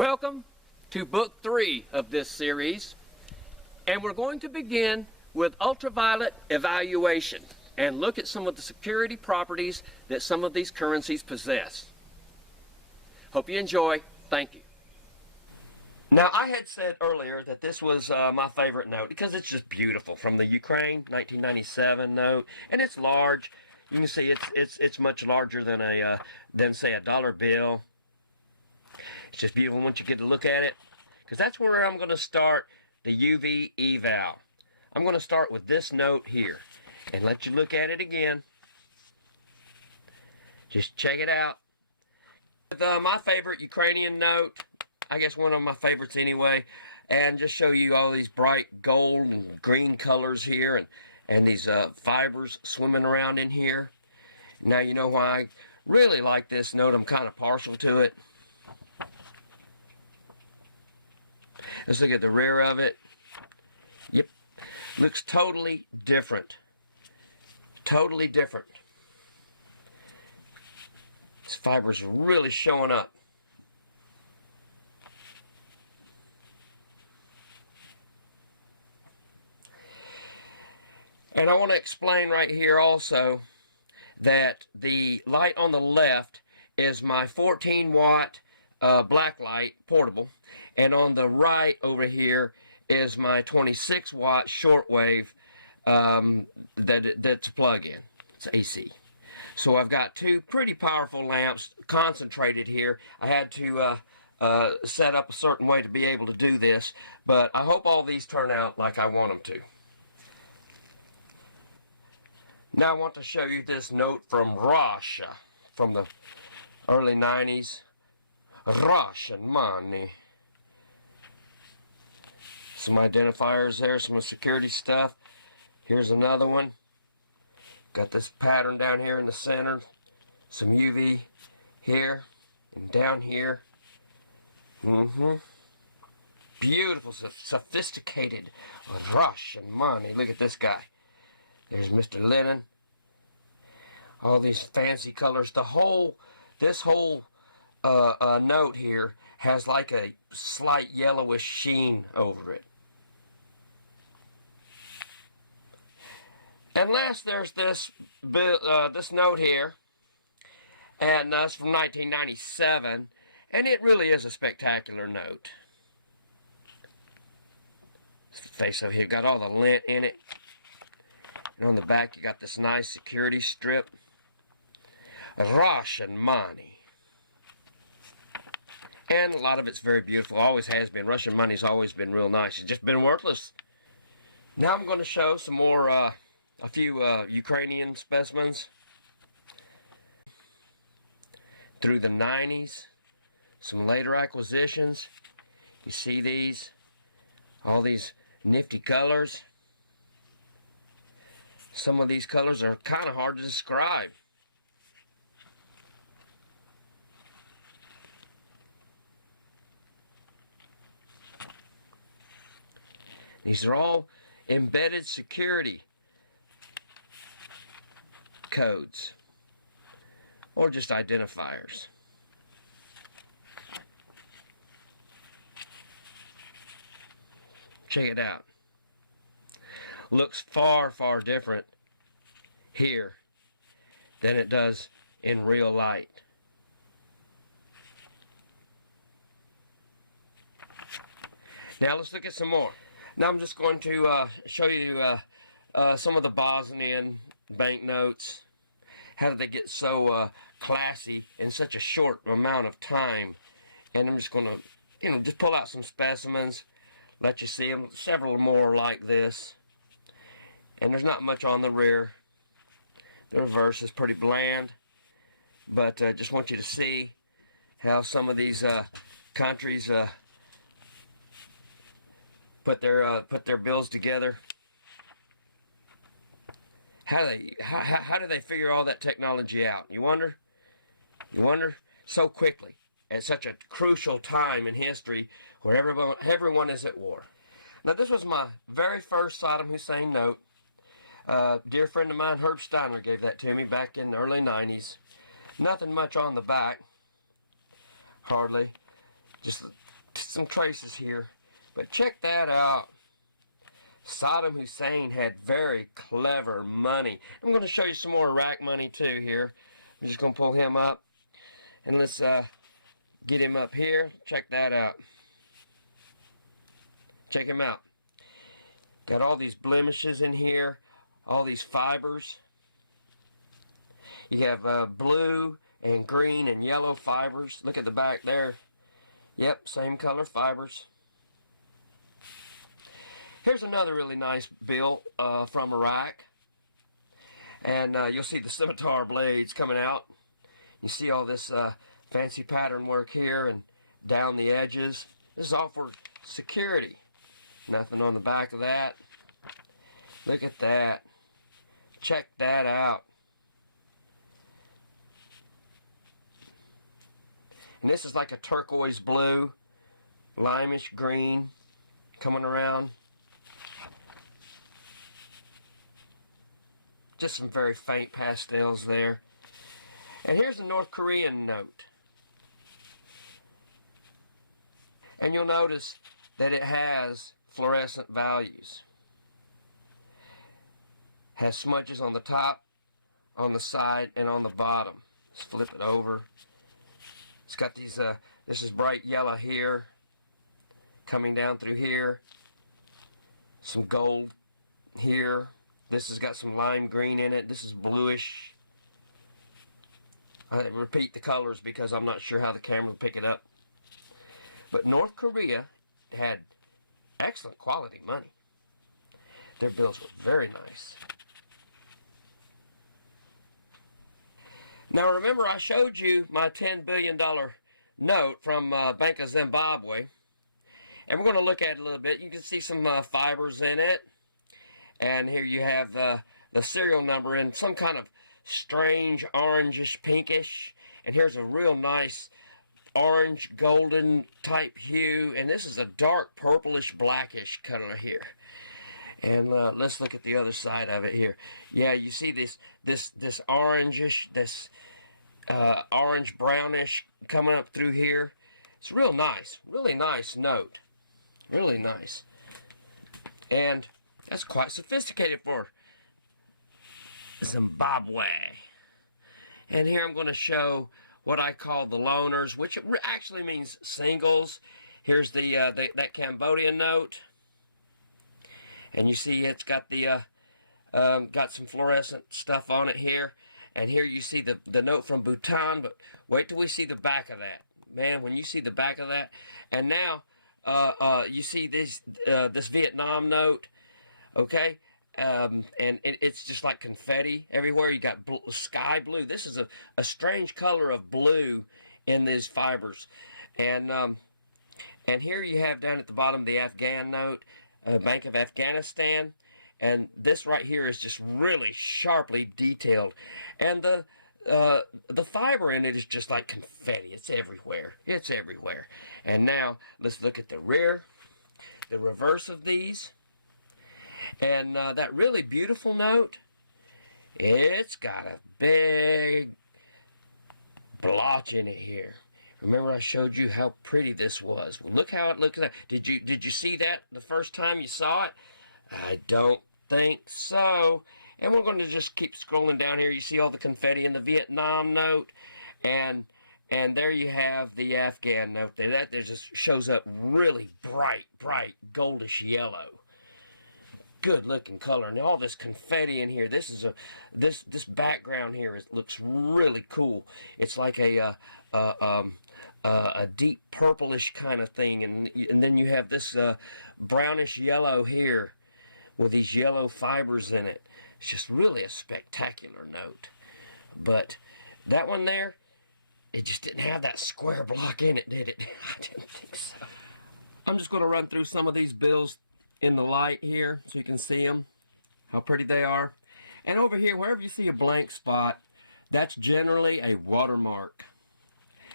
Welcome to Book 3 of this series, and we're going to begin with ultraviolet evaluation and look at some of the security properties that some of these currencies possess. Hope you enjoy. Thank you. Now, I had said earlier that this was my favorite note because it's just beautiful, from the Ukraine 1997 note, and it's large. You can see it's much larger than say a dollar bill. It's just beautiful once you get to look at it, because that's where I'm going to start the UV eval. I'm going to start with this note here and let you look at it again. Just check it out. My favorite Ukrainian note, I guess one of my favorites anyway, and just show you all these bright gold and green colors here, and these fibers swimming around in here. Now you know why I really like this note. I'm kind of partial to it. Let's look at the rear of it. Yep, looks totally different. Totally different. This fiber's really showing up. And I want to explain right here also that the light on the left is my 14 watt black light portable, and on the right over here is my 26 watt shortwave that's a plug-in. It's AC. So I've got two pretty powerful lamps concentrated here. I had to set up a certain way to be able to do this, but I hope all these turn out like I want them to. Now I want to show you this note from Russia, from the early 90s. Russian money. Some identifiers there, some security stuff. Here's another one. Got this pattern down here in the center. Some UV here and down here. Beautiful, sophisticated Russian money. Look at this guy. There's Mr. Lenin. All these fancy colors. This whole note here has like a slight yellowish sheen over it. And last, there's this note here, and that's from 1997, and it really is a spectacular note. Face of here got all the lint in it. And on the back, you got this nice security strip. Russian money. And a lot of it's very beautiful. Always has been. Russian money's always been real nice. It's just been worthless. Now I'm going to show some more, a few Ukrainian specimens. Through the 90s. Some later acquisitions. You see these? All these nifty colors. Some of these colors are kind of hard to describe. These are all embedded security codes or just identifiers. Check it out. Looks far, far different here than it does in real light. Now let's look at some more. Now I'm just going to show you some of the Bosnian banknotes. How did they get so classy in such a short amount of time? And I'm just going to, just pull out some specimens, let you see them. Several more like this. And there's not much on the rear. The reverse is pretty bland. But just want you to see how some of these countries put their bills together. How do they figure all that technology out? You wonder? You wonder? So quickly, at such a crucial time in history where everyone is at war. Now this was my very first Saddam Hussein note. Dear friend of mine, Herb Steiner, gave that to me back in the early 90s. Nothing much on the back. Hardly. Just some traces here. But check that out. Saddam Hussein had very clever money. I'm going to show you some more Iraq money too here. I'm just going to pull him up. And let's get him up here. Check that out. Check him out. Got all these blemishes in here. All these fibers. You have blue and green and yellow fibers. Look at the back there. Yep, same color fibers. Here's another really nice bill from Iraq. And you'll see the scimitar blades coming out. You see all this fancy pattern work here and down the edges. This is all for security. Nothing on the back of that. Look at that. Check that out. And this is like a turquoise blue, limeish green coming around. Just some very faint pastels there. And here's the North Korean note. And you'll notice that it has fluorescent values. Has smudges on the top, on the side, and on the bottom. Let's flip it over. It's got these, this is bright yellow here, coming down through here. Some gold here. This has got some lime green in it. This is bluish. I repeat the colors because I'm not sure how the camera will pick it up. But North Korea had excellent quality money. Their bills were very nice. Now remember, I showed you my $10 billion note from Bank of Zimbabwe. And we're going to look at it a little bit. You can see some fibers in it. And here you have the serial number in some kind of strange orangish pinkish. And here's a real nice orange golden type hue. And this is a dark purplish blackish color here. And let's look at the other side of it here. Yeah, you see this orangish, this orange brownish coming up through here. It's real nice, really nice note. Really nice. And that's quite sophisticated for Zimbabwe. And here I'm going to show what I call the loners, which actually means singles. Here's the that Cambodian note. And you see it's got the got some fluorescent stuff on it here. And here you see the note from Bhutan, but wait till we see the back of that. Man, when you see the back of that. And now you see this Vietnam note, okay? And it's just like confetti everywhere. You got sky blue. This is a strange color of blue in these fibers. And here you have down at the bottom the Afghan note, Bank of Afghanistan. And this right here is just really sharply detailed. And the fiber in it is just like confetti. It's everywhere. It's everywhere. And now let's look at the rear, the reverse of these. And that really beautiful note, it's got a big blotch in it here. Remember I showed you how pretty this was. Well, look how it looks. Did you see that the first time you saw it? I don't think so. And we're going to just keep scrolling down here. You see all the confetti in the Vietnam note, and there you have the Afghan note there. That there just shows up really bright goldish yellow. Good looking color, and all this confetti in here. This is this background here looks really cool. It's like a deep purplish kind of thing, and then you have this brownish yellow here with these yellow fibers in it. It's just really a spectacular note. But that one there, it just didn't have that square block in it, did it? I didn't think so. I'm just going to run through some of these bills in the light here so you can see them, how pretty they are. And over here, wherever you see a blank spot, that's generally a watermark.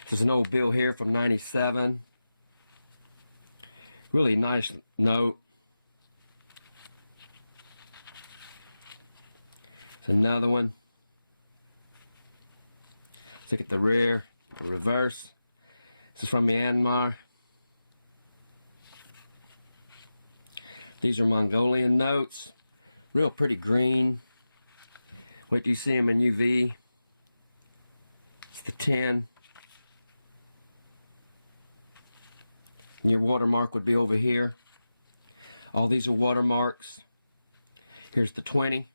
There's an old bill here from '97. Really nice note. It's another one. Let's look at the rear, the reverse. This is from Myanmar. These are Mongolian notes. Real pretty green. Wait till you see them in UV. It's the 10. And your watermark would be over here. All these are watermarks. Here's the 20.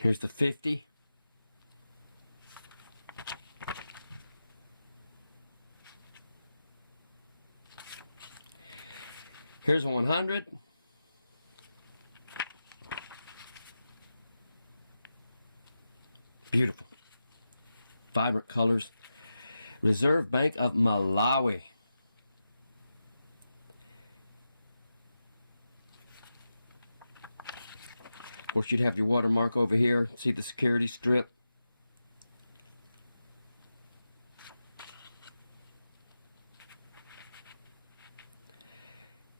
Here's the 50. Here's a 100. Beautiful. Vibrant colors. Reserve Bank of Malawi. Of course, you'd have your watermark over here. See the security strip?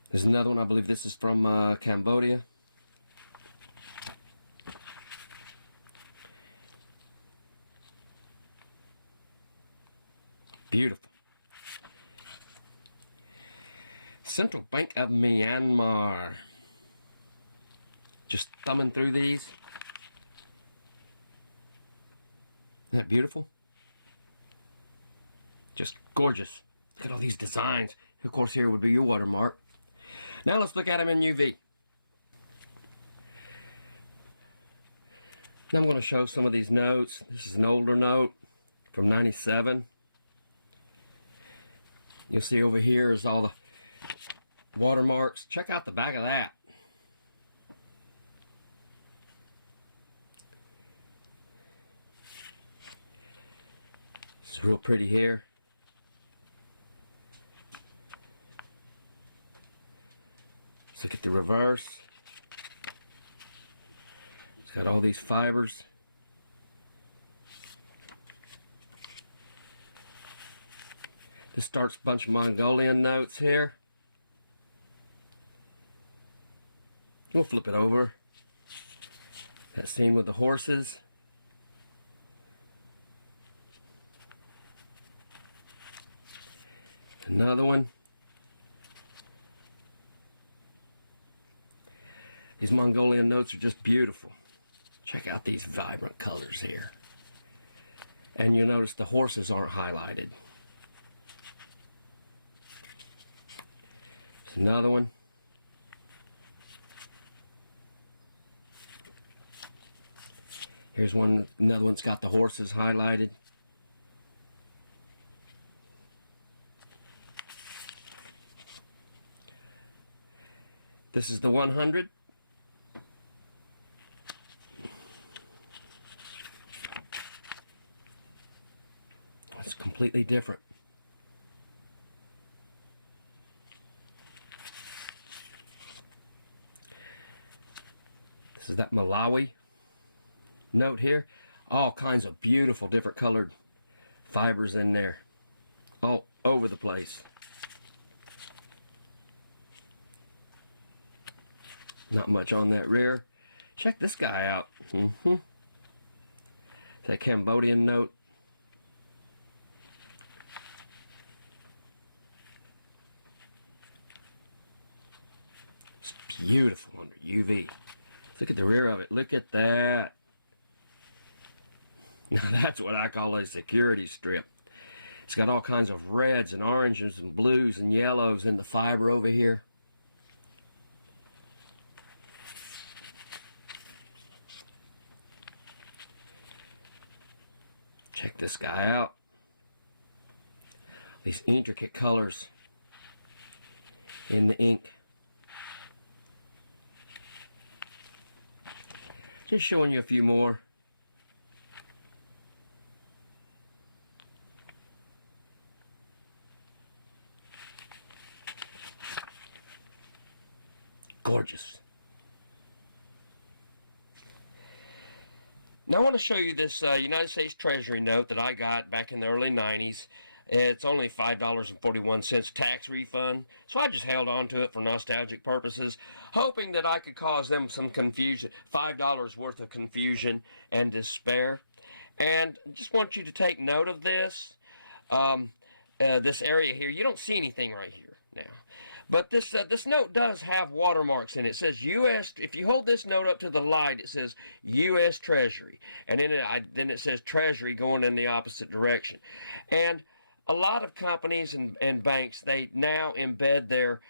There's another one. I believe this is from Cambodia. Beautiful. Central Bank of Myanmar. Just thumbing through these. Isn't that beautiful? Just gorgeous. Look at all these designs. Of course, here would be your watermark. Now let's look at them in UV. Now I'm going to show some of these notes. This is an older note from '97. You'll see over here is all the watermarks. Check out the back of that. It's real pretty here. Let's look at the reverse. It's got all these fibers. This starts a bunch of Mongolian notes here. We'll flip it over. That scene with the horses. Another one. These Mongolian notes are just beautiful. Check out these vibrant colors here. And you'll notice the horses aren't highlighted. There's another one. Here's one, another one's got the horses highlighted. This is the 100. It's completely different. This is that Malawi note here. All kinds of beautiful different colored fibers in there. All over the place. Not much on that rear. Check this guy out. That Cambodian note. It's beautiful under UV. Look at the rear of it. Look at that. Now that's what I call a security strip. It's got all kinds of reds and oranges and blues and yellows in the fiber over here. Check this guy out. These intricate colors in the ink. Just showing you a few more. Gorgeous. Now I want to show you this United States Treasury note that I got back in the early 90s. It's only $5.41 tax refund, so I just held on to it for nostalgic purposes, hoping that I could cause them some confusion, $5 worth of confusion and despair. And just want you to take note of this. This area here, you don't see anything right here now. But this note does have watermarks in it. It says U.S. If you hold this note up to the light, it says U.S. Treasury. And then it says Treasury going in the opposite direction. And a lot of companies and banks, they now embed their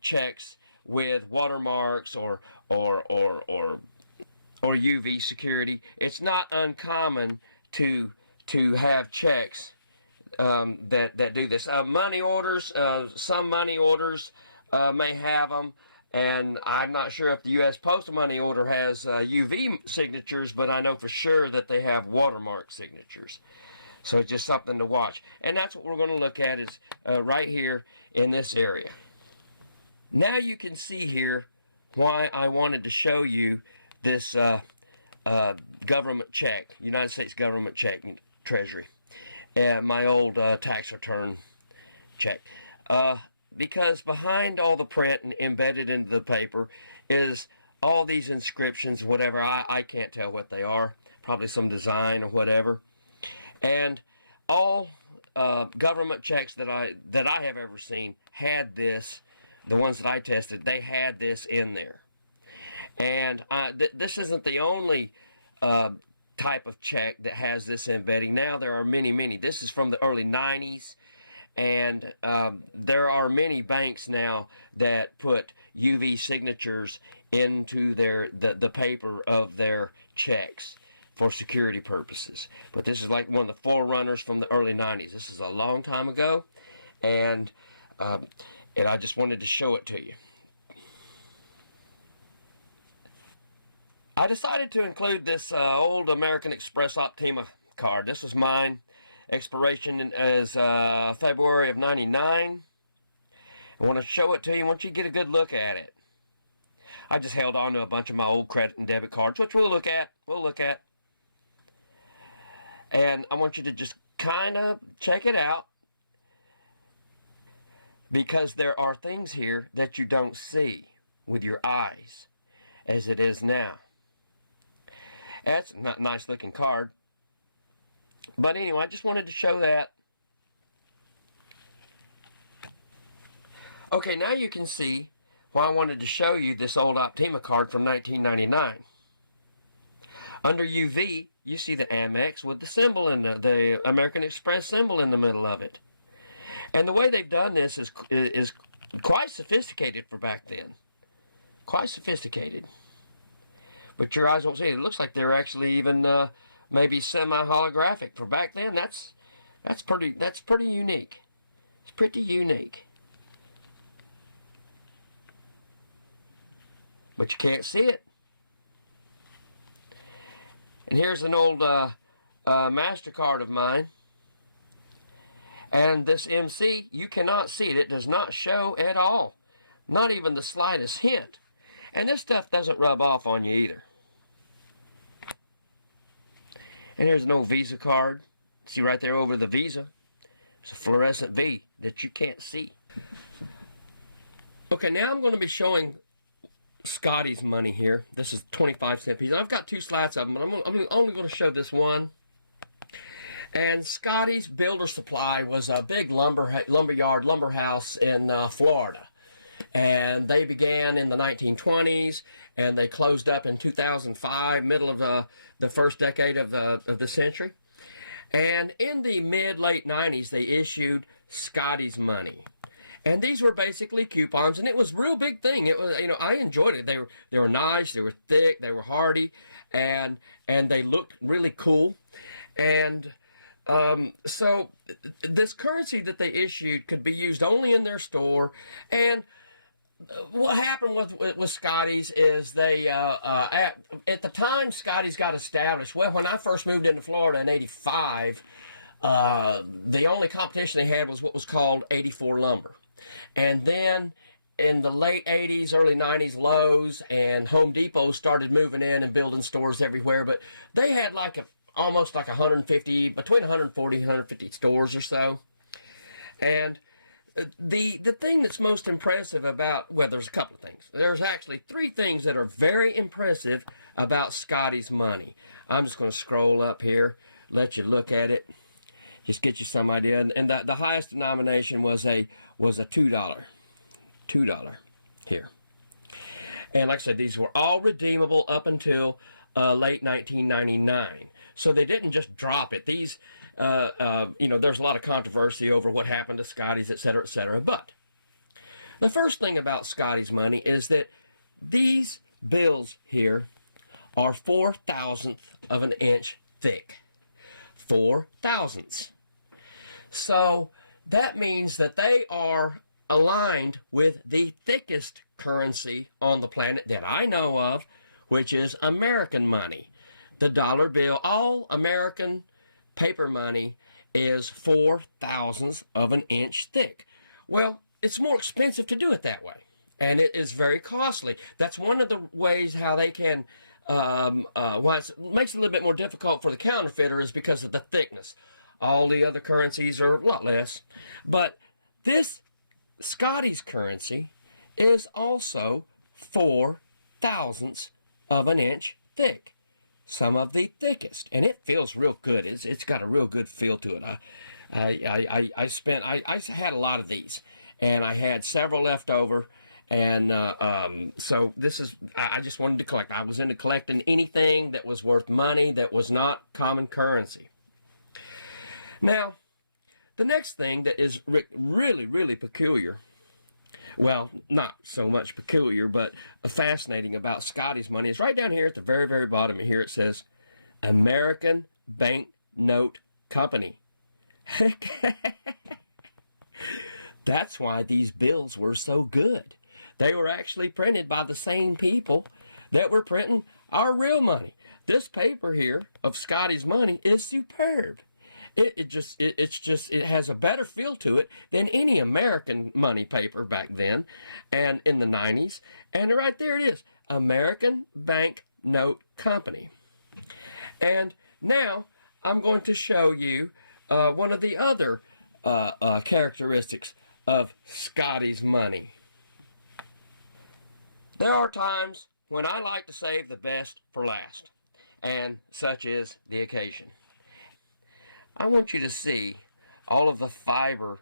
checks with watermarks or UV security. It's not uncommon to have checks that do this. Money orders, some money orders may have them, and I'm not sure if the U.S. Postal Money Order has UV signatures, but I know for sure that they have watermark signatures. So it's just something to watch. And that's what we're going to look at is right here in this area. Now you can see here why I wanted to show you this government check, United States government check, Treasury. My old tax return check. Because behind all the print and embedded into the paper is all these inscriptions, whatever. I can't tell what they are. Probably some design or whatever. And all government checks that I have ever seen had this. The ones that I tested, they had this in there. And this isn't the only type of check that has this embedding. Now there are many. This is from the early 90s, and there are many banks now that put UV signatures into the paper of their checks for security purposes. But this is like one of the forerunners from the early 90s. This is a long time ago, and I just wanted to show it to you. I decided to include this old American Express Optima card. This is mine. Expiration is February of '99. I want to show it to you. I want you to get a good look at it. I just held on to a bunch of my old credit and debit cards, which we'll look at. And I want you to just kind of check it out, because there are things here that you don't see with your eyes as it is now. That's a nice looking card. But anyway, I just wanted to show that. Okay, now you can see why I wanted to show you this old Optima card from 1999. Under UV, you see the Amex with the symbol in the American Express symbol in the middle of it. And the way they've done this is quite sophisticated for back then. Quite sophisticated. But your eyes won't see it. It looks like they're actually even maybe semi-holographic. For back then, that's pretty unique. It's pretty unique. But you can't see it. And here's an old MasterCard of mine. And this MC, you cannot see it. It does not show at all. Not even the slightest hint. And this stuff doesn't rub off on you either. And here's an old Visa card. See right there over the Visa. It's a fluorescent V that you can't see. Okay, now I'm going to be showing Scotty's money here. This is 25-cent piece. I've got two slats of them, but I'm only going to show this one. And Scotty's Builder Supply was a big lumber house in Florida. And they began in the 1920s, and they closed up in 2005, middle of the first decade of the century. And in the mid-late 90s, they issued Scotty's money. And these were basically coupons, and it was a real big thing. It was, I enjoyed it. They were nice, they were thick, they were hardy, and they looked really cool. And so this currency that they issued could be used only in their store. And what happened with Scotty's is they at the time Scotty's got established. Well, when I first moved into Florida in '85, the only competition they had was what was called 84 lumber. And then in the late 80s, early 90s, Lowe's and Home Depot started moving in and building stores everywhere. But they had like almost like 150, between 140 and 150 stores or so. And the thing that's most impressive about, well, there's a couple of things. There's actually 3 things that are very impressive about Scotty's money. I'm just going to scroll up here, let you look at it, just get you some idea. And the highest denomination was a $2 here. And like I said, these were all redeemable up until late 1999. So they didn't just drop it. These, you know, there's a lot of controversy over what happened to Scotty's, et cetera, et cetera. But the first thing about Scotty's money is that these bills here are 4/1000th of an inch thick. 4/1000ths. So that means that they are aligned with the thickest currency on the planet that I know of, which is American money. The dollar bill, all American paper money, is 4/1000ths of an inch thick. Well, it's more expensive to do it that way, and it is very costly. That's one of the ways how they can, what makes it a little bit more difficult for the counterfeiter is because of the thickness. All the other currencies are a lot less, but this Scotty's currency is also 4/1000ths of an inch thick. Some of the thickest, and it feels real good. It's got a real good feel to it. I had a lot of these, and I had several left over, and so this is, I just wanted to collect. I was into collecting anything that was worth money that was not common currency. Now, the next thing that is really, really peculiar, well, not so much peculiar, but fascinating about Scotty's money is right down here at the very, very bottom here. It says, American Banknote Company. That's why these bills were so good. They were actually printed by the same people that were printing our real money. This paper here of Scotty's money is superb. It has a better feel to it than any American money paper back then and in the 90s. And right there it is, American Banknote Company. And now I'm going to show you one of the other characteristics of Scotty's money. There are times when I like to save the best for last, and such is the occasion. I want you to see all of the fiber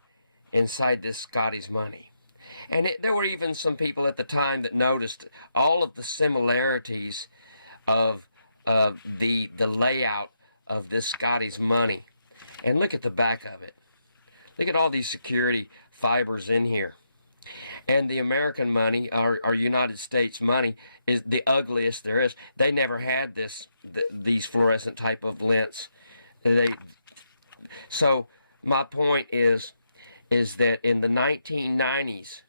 inside this Scotty's money. And there were even some people at the time that noticed all of the similarities of the layout of this Scotty's money. And look at the back of it. Look at all these security fibers in here. And the American money, our United States money, is the ugliest there is. They never had these fluorescent type of lints. So my point is that in the 1990s,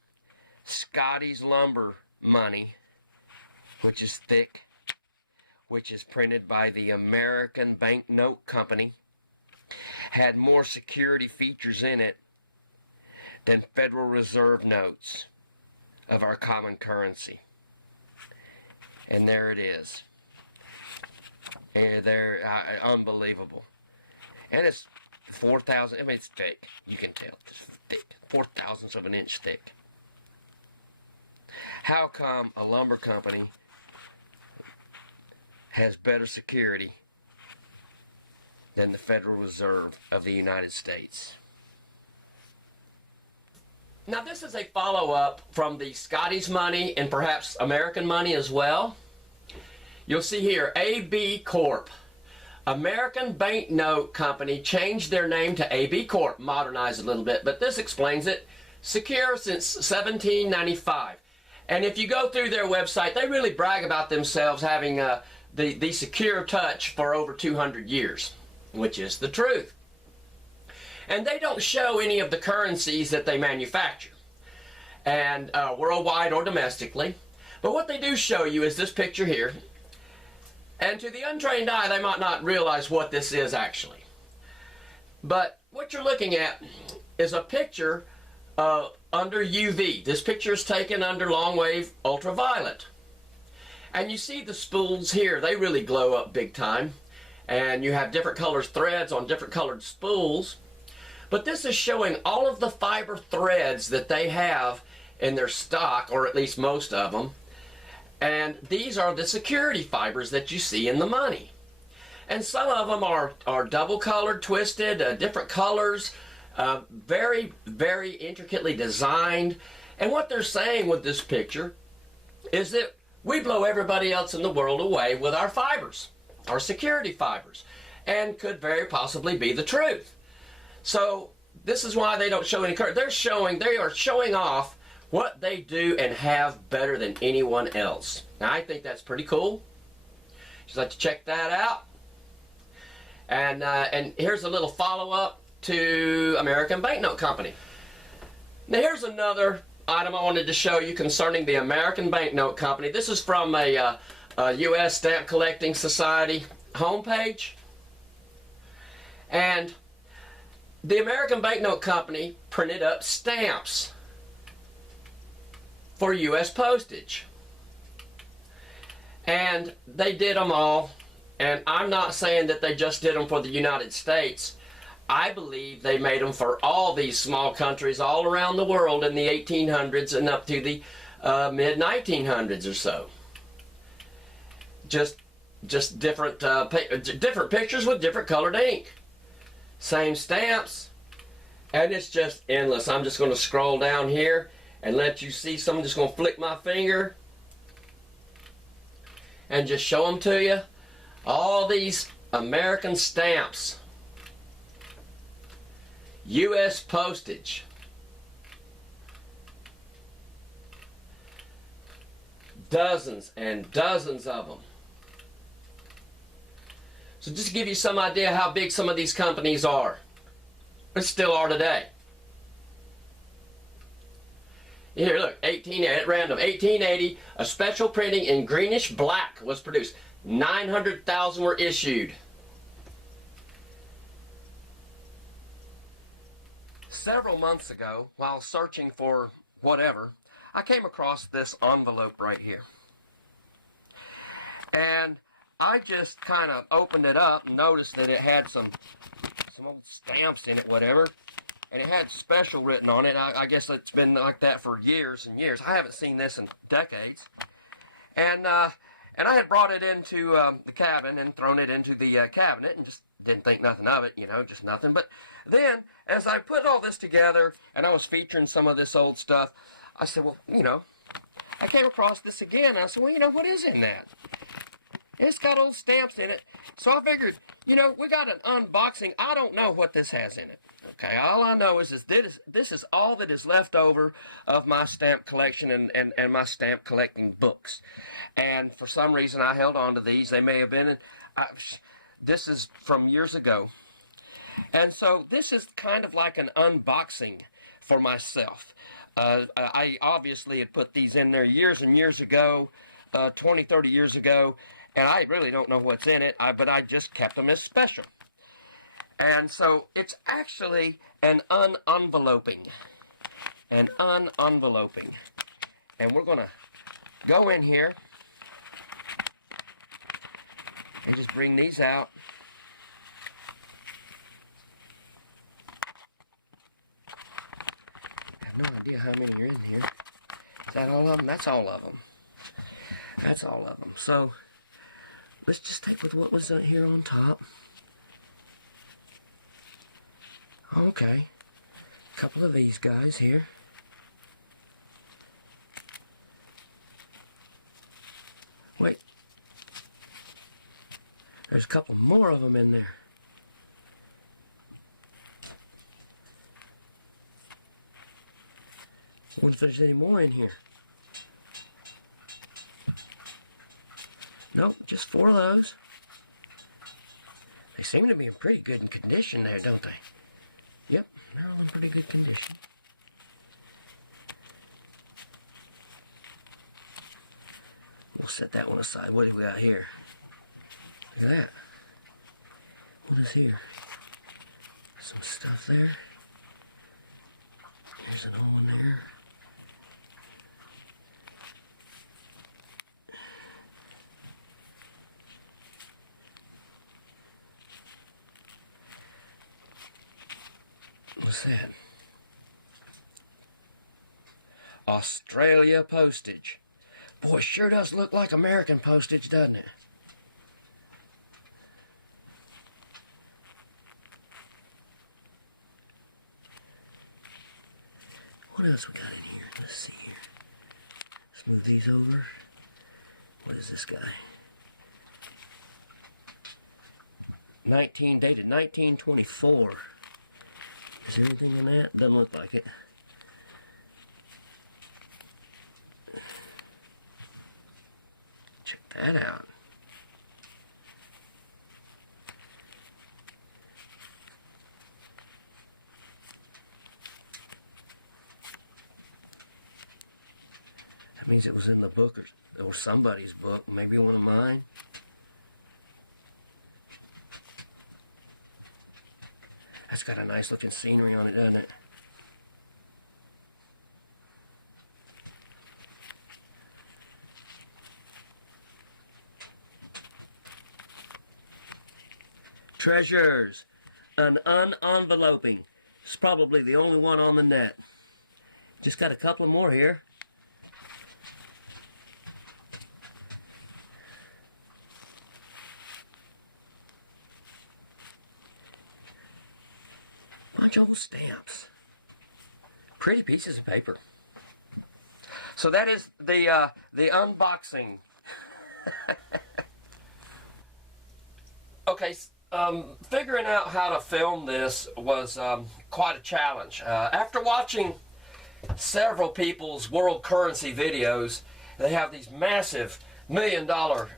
Scotty's lumber money, which is thick, which is printed by the American Banknote Company, had more security features in it than Federal Reserve notes of our common currency. And there it is. And they're unbelievable. And it's 4,000, I mean, it's thick. You can tell, it's thick. 4/1000ths of an inch thick. How come a lumber company has better security than the Federal Reserve of the United States? Now, this is a follow-up from the Scotty's money and perhaps American money as well. You'll see here, ABCorp. American Banknote Company changed their name to ABCorp, modernized a little bit, but this explains it. Secure since 1795. And if you go through their website, they really brag about themselves having the secure touch for over 200 years, which is the truth. And they don't show any of the currencies that they manufacture, and worldwide or domestically. But what they do show you is this picture here. And to the untrained eye, they might not realize what this is actually. But what you're looking at is a picture under UV. This picture is taken under long wave ultraviolet. And you see the spools here, they really glow up big time. and you have different colored threads on different colored spools. But this is showing all of the fiber threads that they have in their stock, or at least most of them. And these are the security fibers that you see in the money. And some of them are double colored, twisted, different colors, very, very intricately designed. And what they're saying with this picture is that we blow everybody else in the world away with our fibers, our security fibers, and could very possibly be the truth. So this is why they don't show any color. They are showing off what they do and have better than anyone else. Now, I think that's pretty cool. Just like to check that out. And here's a little follow-up to American Banknote Company. Now, here's another item I wanted to show you concerning the American Banknote Company. This is from a U.S. Stamp Collecting Society homepage. And the American Banknote Company printed up stamps for U.S. postage. And they did them all. And I'm not saying that they just did them for the United States. I believe they made them for all these small countries all around the world in the 1800s and up to the mid-1900s or so. Just different different pictures with different colored ink. Same stamps. And it's just endless. I'm just going to scroll down here and let you see some. I'm just going to flick my finger and just show them to you. All these American stamps. U.S. postage. Dozens and dozens of them. So just to give you some idea how big some of these companies are. But still are today. Here, look, at random, 1880, a special printing in greenish black was produced. 900,000 were issued. Several months ago, while searching for whatever, I came across this envelope right here. And I just kind of opened it up and noticed that it had some old stamps in it, whatever. And it had special written on it. I guess it's been like that for years and years. I haven't seen this in decades. And I had brought it into the cabin and thrown it into the cabinet and just didn't think nothing of it, you know, just nothing. But then, as I put all this together and I was featuring some of this old stuff, I said, well, you know, I came across this again. I said, well, you know, what is in that? It's got old stamps in it. So I figured, you know, we got an unboxing. I don't know what this has in it. Okay, all I know is this is all that is left over of my stamp collection and my stamp collecting books. And for some reason I held on to these. They may have been, this is from years ago. And so this is kind of like an unboxing for myself. I obviously had put these in there years and years ago, 20, 30 years ago, and I really don't know what's in it, but I just kept them as special. And so it's actually an unenveloping. An unenveloping. And we're going to go in here and just bring these out. I have no idea how many are in here. Is that all of them? That's all of them. That's all of them. So let's just take with what was here on top. Okay, a couple of these guys here. Wait, there's a couple more of them in there. I wonder if there's any more in here. Nope, just 4 of those. They seem to be in pretty good condition there, don't they? Yep, they're all in pretty good condition. We'll set that one aside. What do we got here? Look at that. What is here? Some stuff there. There's an old one there. What's that? Australia postage. Boy, it sure does look like American postage, doesn't it? What else we got in here? Let's see here. Let's move these over. What is this guy? Dated 1924. Is there anything in that? Doesn't look like it. Check that out. That means it was in the book or somebody's book, maybe one of mine. That's got a nice looking scenery on it, doesn't it? Treasures, an unenveloping. It's probably the only one on the net. Just got a couple more here. Bunch of old stamps. Pretty pieces of paper. So that is the unboxing. Okay, figuring out how to film this was quite a challenge. After watching several people's world currency videos, they have these massive $1-million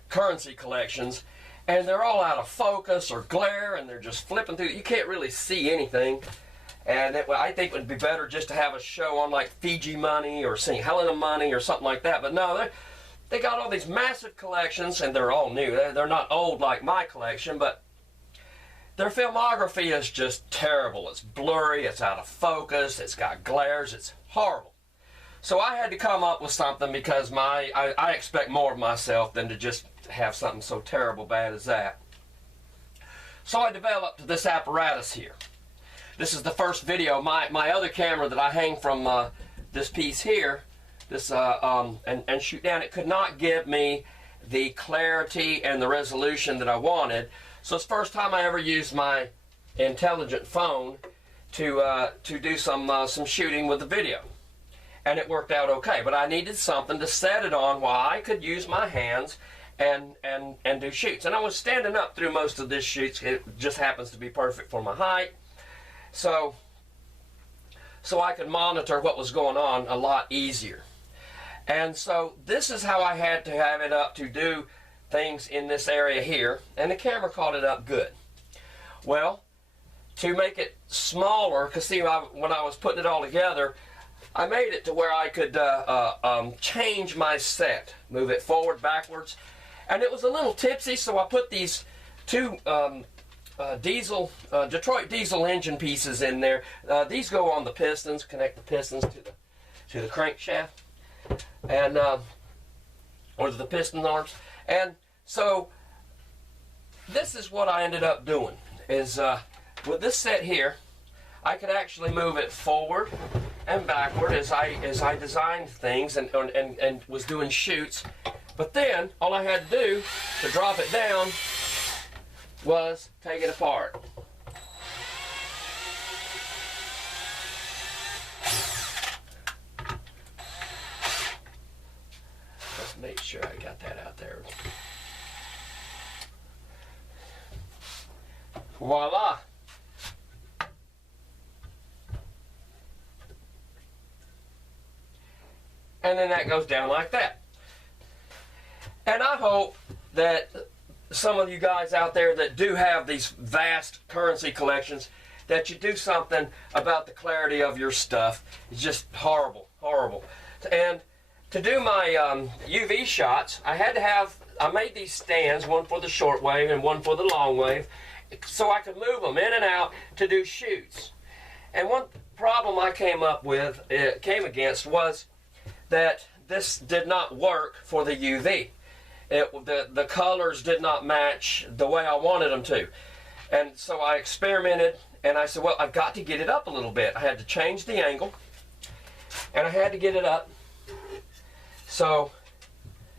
currency collections, and they're all out of focus or glare, and they're just flipping through. You can't really see anything. And I think it would be better just to have a show on like Fiji money or St. Helena money or something like that. But no, they got all these massive collections, and they're all new. They're not old like my collection, but their filmography is just terrible. It's blurry, it's out of focus, it's got glares, it's horrible. So I had to come up with something because I expect more of myself than to just have something so terrible bad as that. So I developed this apparatus here. This is the first video. My other camera that I hang from this piece here, this and shoot down, it could not give me the clarity and the resolution that I wanted. So it's the first time I ever used my intelligent phone to do some shooting with the video. And it worked out okay, but I needed something to set it on while I could use my hands and do shoots. And I was standing up through most of this shoots. It just happens to be perfect for my height. So I could monitor what was going on a lot easier. And so this is how I had to have it up to do things in this area here, and the camera caught it up good. Well, to make it smaller, because see, when I was putting it all together, I made it to where I could change my set, move it forward, backwards, and it was a little tipsy, so I put these two Detroit diesel engine pieces in there. These go on the pistons, connect the pistons to the crankshaft, and or to the piston arms. And so this is what I ended up doing, is with this set here, I could actually move it forward and backward as I designed things and was doing shoots. But then all I had to do to drop it down was take it apart. Let's make sure I got that out there. Voila! And then that goes down like that. And I hope that some of you guys out there that do have these vast currency collections, that you do something about the clarity of your stuff. It's just horrible, horrible. And to do my UV shots, I made these stands, one for the short wave and one for the long wave, so I could move them in and out to do shoots. And one problem I came against was that this did not work for the UV. The colors did not match the way I wanted them to. And so I experimented And I said, well, I've got to get it up a little bit. I had to change the angle, and I had to get it up. So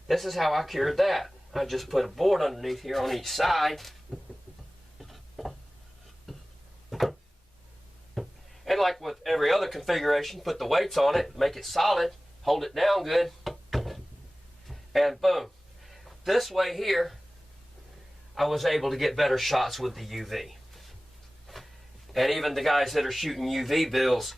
this is how I cured that. I just put a board underneath here on each side. And like with every other configuration, put the weights on it, make it solid, hold it down good, and boom. This way here, I was able to get better shots with the UV. And even the guys that are shooting UV bills,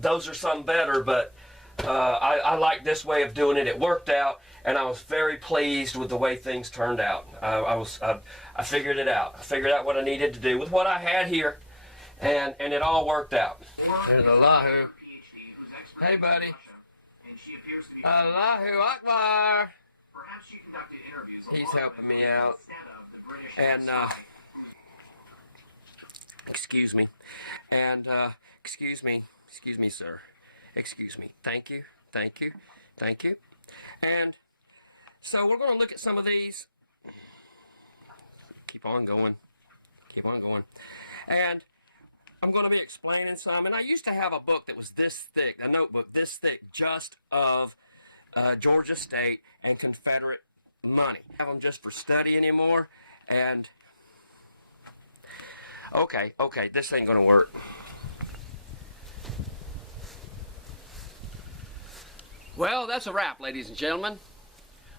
those are some better, but I like this way of doing it. It worked out, and I was very pleased with the way things turned out. I figured it out. I figured out what I needed to do with what I had here, and it all worked out. There's Allahu. Hey, buddy. Allahu Akbar. Perhaps she conducted interviews. He's helping me out. And excuse me. And excuse me, sir. Excuse me. Thank you. Thank you. Thank you. And so we're going to look at some of these. Keep on going. Keep on going. And I'm going to be explaining some. And I used to have a book that was this thick, a notebook this thick, just of Georgia State and Confederate money. I have them just for study anymore. And okay, this ain't going to work. Well, that's a wrap, ladies and gentlemen.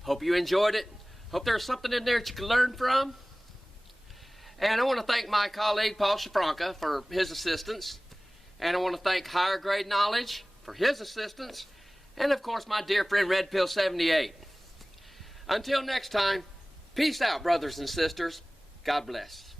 Hope you enjoyed it. Hope there's something in there that you can learn from. And I want to thank my colleague, Paul Shafranca, for his assistance. And I want to thank Higher Grade Knowledge for his assistance. And, of course, my dear friend, Red Pill 78. Until next time, peace out, brothers and sisters. God bless.